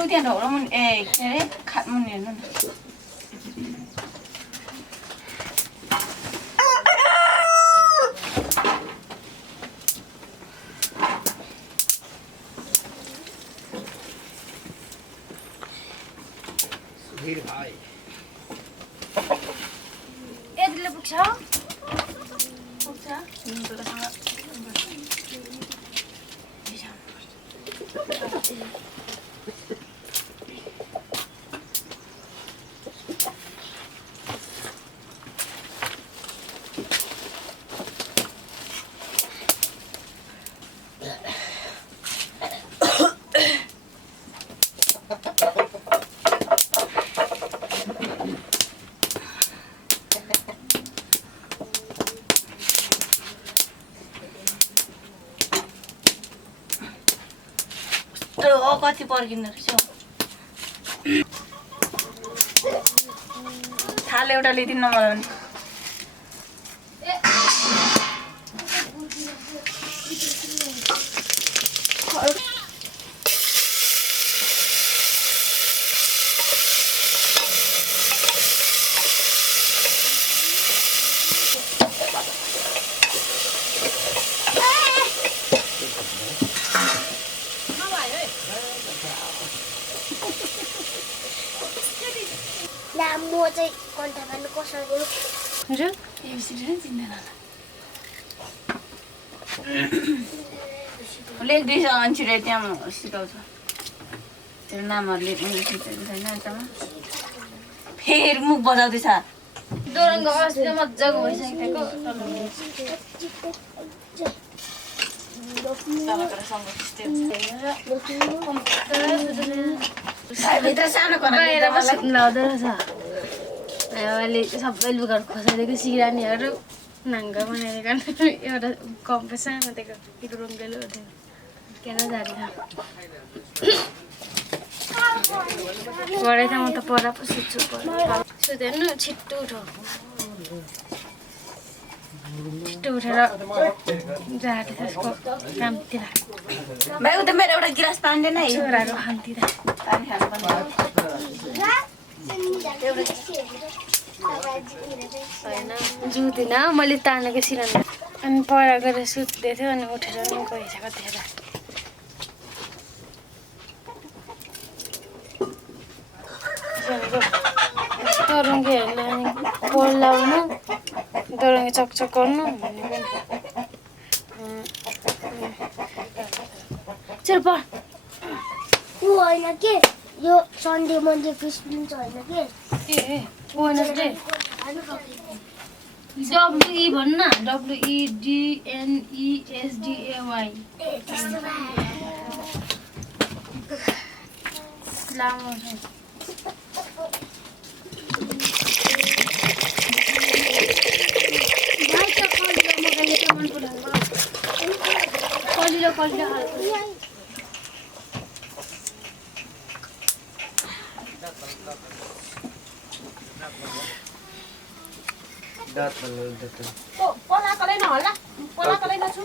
लु त्यहाँ ढोग्रो मुनि ए के अरे खाट मुनि हेर्नु न सुधीर भाइ यतिले पुग्छ पुग्छ कति पर्किँदो रहेछ थाल एउटा ल्याइदिनु न मलाई पनि म चाहिँ कन्टा खानु कसरी हजुर एबिसिडी नै चिन्दैन लेख्दैछ अनि छिटो त्यहाँ सिकाउँछ त्यो नामहरू लेख्नु सिकेको छैन यतामा फेरि मुख बजाउँदैछ दोरङ्ग अस्ति मजाको भइसकेको भित्र सानो बाहिर लाउँदो रहेछ अहिले सबै लुगाहरू खोसाइदिएको सिरानीहरू नाङ्गा बनाएर एउटा कम्पे सानो दिएको रुङ्गेलो के जाने पढाइ त म त पढा पो सुत्छु सुत्दैन छिट्टो उठो छिट्टो उठेर जाँदै त्यसको कामतिर भाइ उता मेरो एउटा गिलास पानी दिएन है छोराको खानतिर पानी खानुपर्ने जुत्दिनँ मैले तानेको सिलिन्डर अनि पढा गरेर सुत्दै थियो अनि उठेर गइसक्यो त्यहाँ तरुङ्गीहरूले अनि पोल लाउनु तरुङ्गी चकचक गर्नु चल पढ ऊ होइन के यो सन्डे मन्डे क्रिसमस होइन के वेडनेसडे डब्लुई भन्न WEDNESDAY लामो छ कलिलो कलिलो दात बल्ल दात पलाकलै नहोला पलाकलै नछु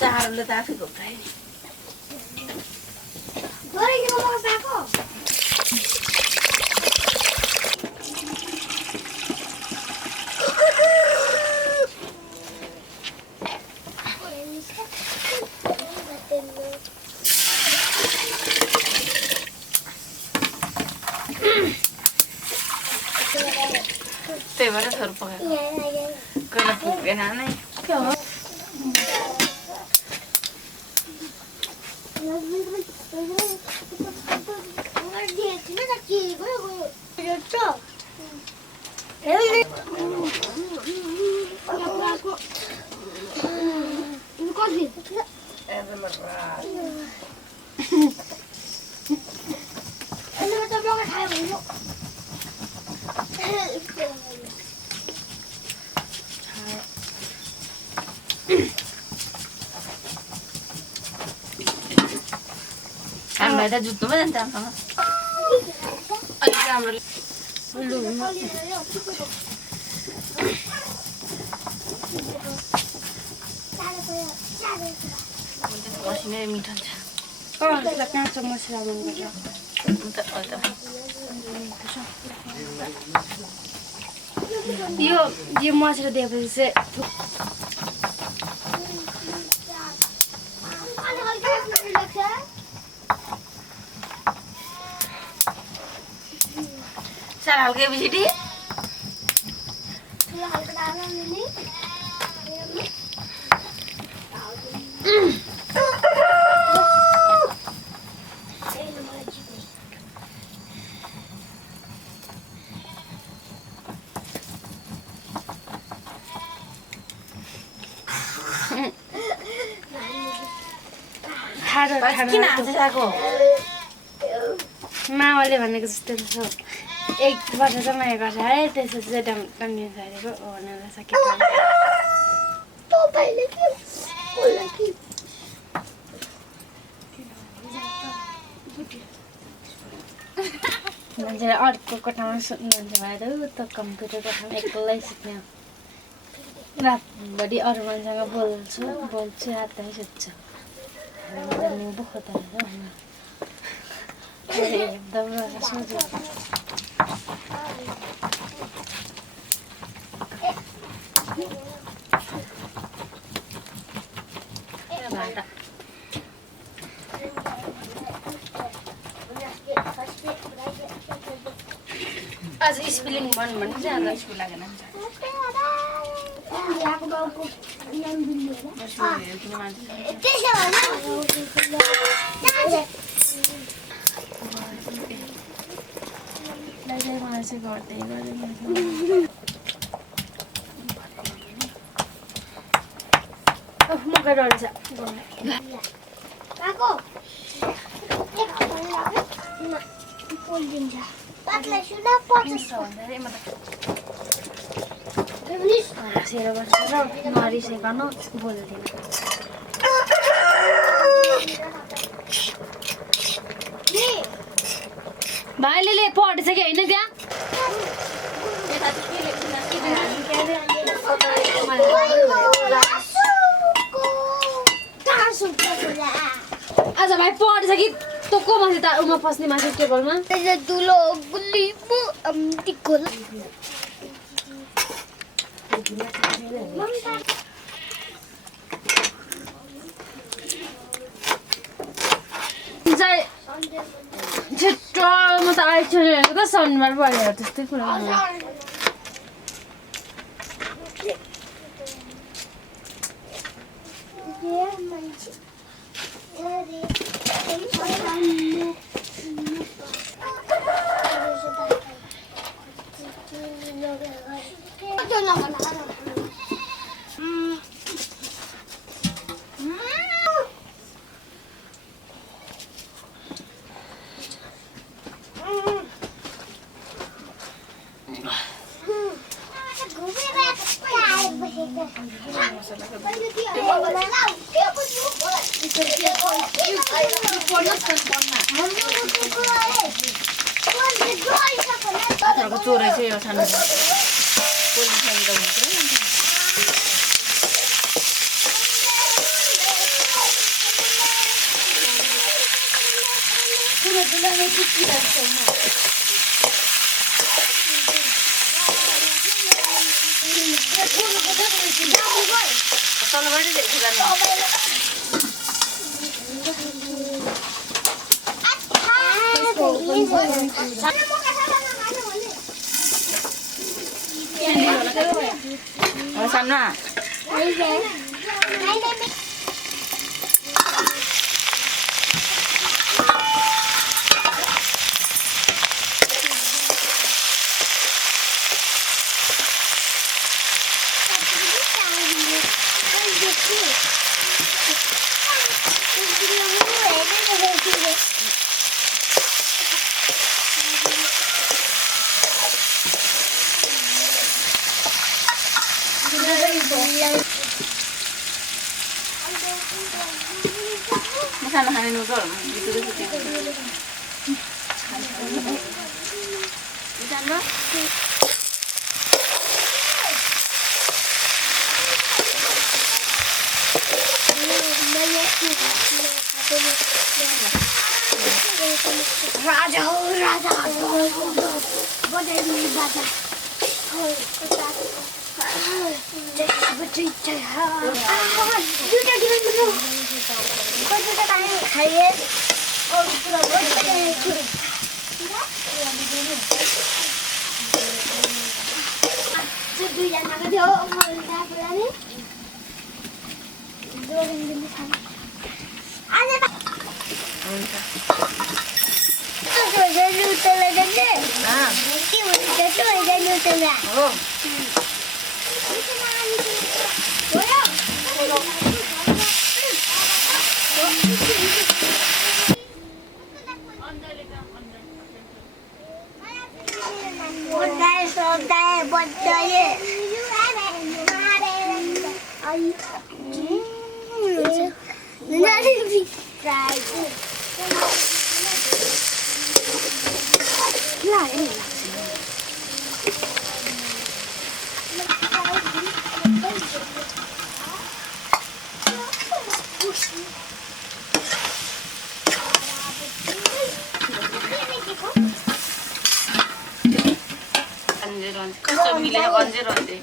चारले त आफै घोप्टायो त्यही भएर थोर पकाएको कहिले पुग्दैन नै के हो हामीलाई त जुत्नुमा जान्छ आमासँग अलिक राम्रो मसिनै मिठो हुन्छ काँचो मसला मनपर्छ यो मसला दिएपछि चाहिँ सार हल्के बिसिटी किन हाँसिरहेको मामाले भनेको जस्तो छ एक वर्ष चाहिँ माया गर्छ है त्यसपछि चाहिँ कन्भिन्स हारेको हुन सकेको मान्छेले अर्को कोठामा सुत्नुहुन्छ भएर त कम्प्युटर कोठामा एक्लै सुत्ने रातभरि अरू मान्छेसँग बोल्छु रातभरि सुत्छु निम्बु खोतालेर एकदम सोझो आज स्पेलिङ भन भने चाहिँ आज स्कुल लागेन मलाई चाहिँ गर्दै मकै रहेछ हाँसेर बसेर नरिसाइकन बोल्दैन भाइले पढेछ कि होइन त्यहाँ आज भाइ पढेछ कि तँ को माथि त उमा पस्ने माथि टेबलमा दुलो गुल्ली छिट्टो म त आइसकेको त शनिबार भयो त्यस्तै कुरा चोरै चाहिँ यो छान्नु Sana. Masana hanin noodle. Itu tu sih. Sana. Raja, Raja. What is it, Raja? Kau milih anjir nanti.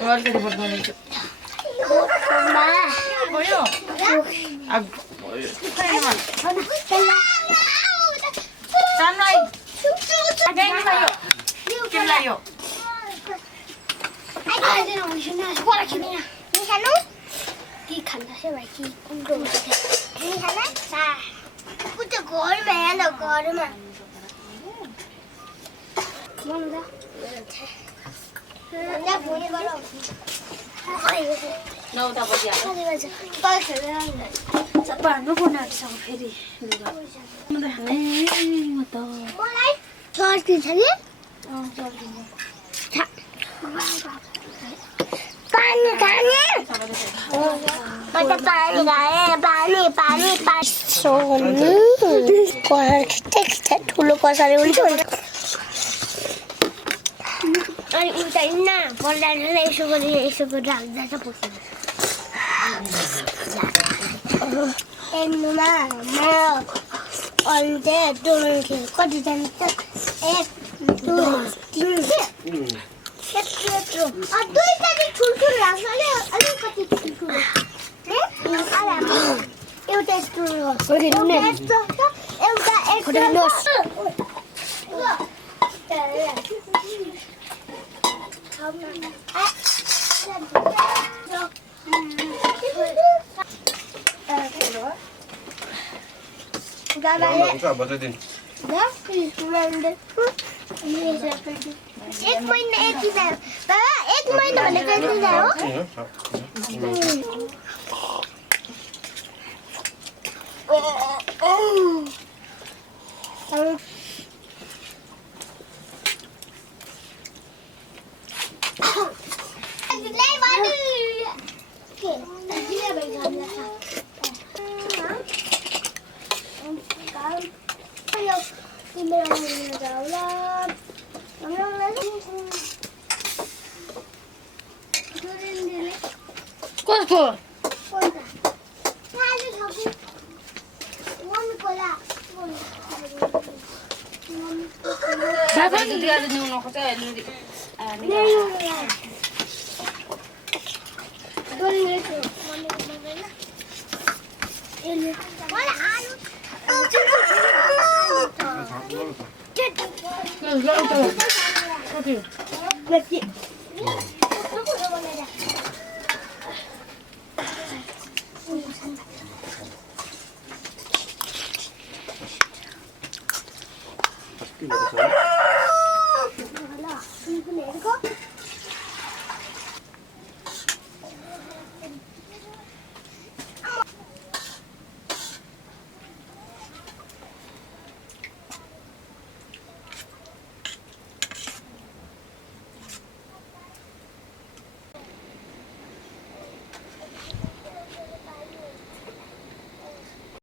Keluar dari botol itu. Boyo. Ag. Sanai. Ada yang layo. Kim layo. Ada yang mana? Sekolah kini. Ni sana? Di kandang saya bagi kundung. Ni sana? Sah. Punya gol mana? Gol mana? Mana? Dah boleh baru. Nau tak boleh. Siapa? Nuku nak sama Ferry. Mudah. Mata. Boleh. Jual di sana? Oh, jual ini. Pani, pani. Macam pani gaya, pani, pani, pani. Soni. Kau kita dulu kau sari uli. Ani udah ina, boleh ni esok dah posisi. Mama, onde turun ke? Kau di sana dua, tiga. Ketemu. Aduh tadi cultur lah, soalnya ada kaki cultur. Alam. Udah cultur. Kau di mana? Udah. Kau di mana? एक महीना एक दिन बाबा एक महीना भनेको एक दिन हो को कोणता खाली खाऊ मम्मी कोला साथै दुध आज न्यू नको चाहिँ हेर्नु दोन मिनिट मम्मी मला आलू ल ल